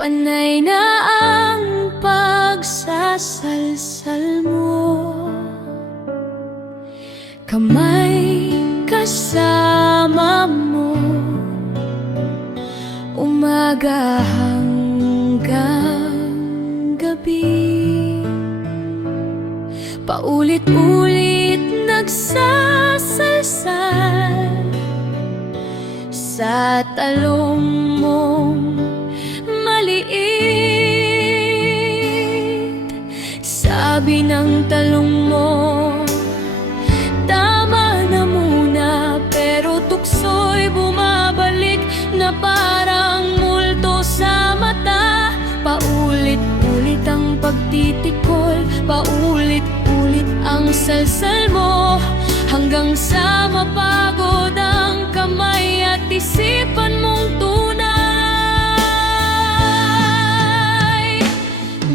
Panay na ang pagsasalsal mo, kamay kasama mo, umaga hanggang gabi. Paulit-ulit nagsasalsal sa talong mong maliit. Sabi ng talong mo, tama na muna, pero tukso'y bumabalik na parang multo sa mata. Paulit-ulit ang pagtitikol, paulit-ulit ang salsal mo, hanggang sa mapagod ang kamay at isipan mong tunay.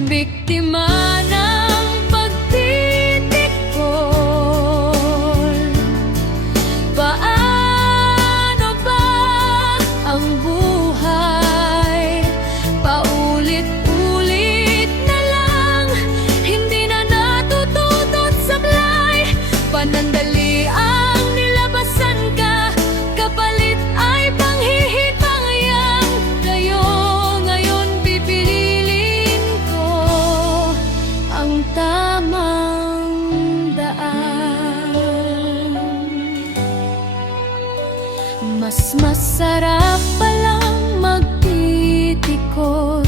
Biktima ng pagtitikol, paano ba ang buhay? Paulit-ulit na lang, hindi na natututot sablay. Panandali ang nilabasan ka, kapalit ay panghihipayang. Kayo ngayon pipiliin ko ang tamang daan. Mas masarap palang magtitikol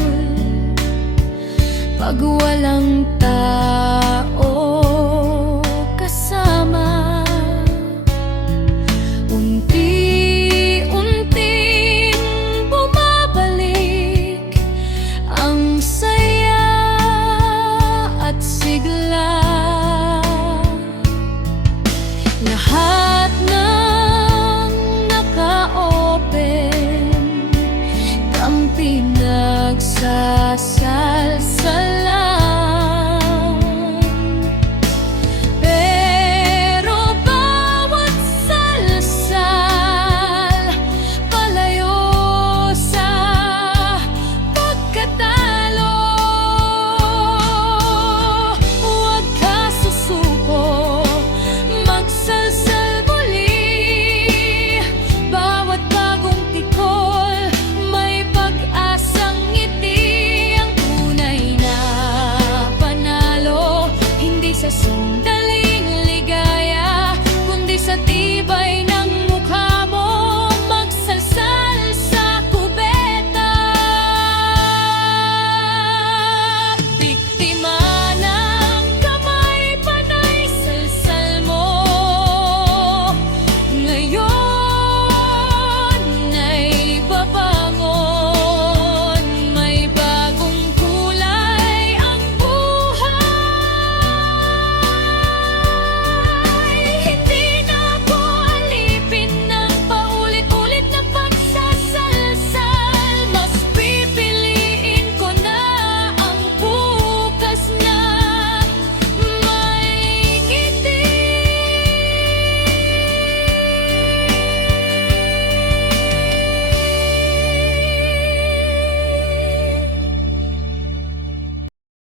pag walang tao kasama. Unti-unting bumabalik ang saya at sigla. Lahat ng naka-open kang pinagsasal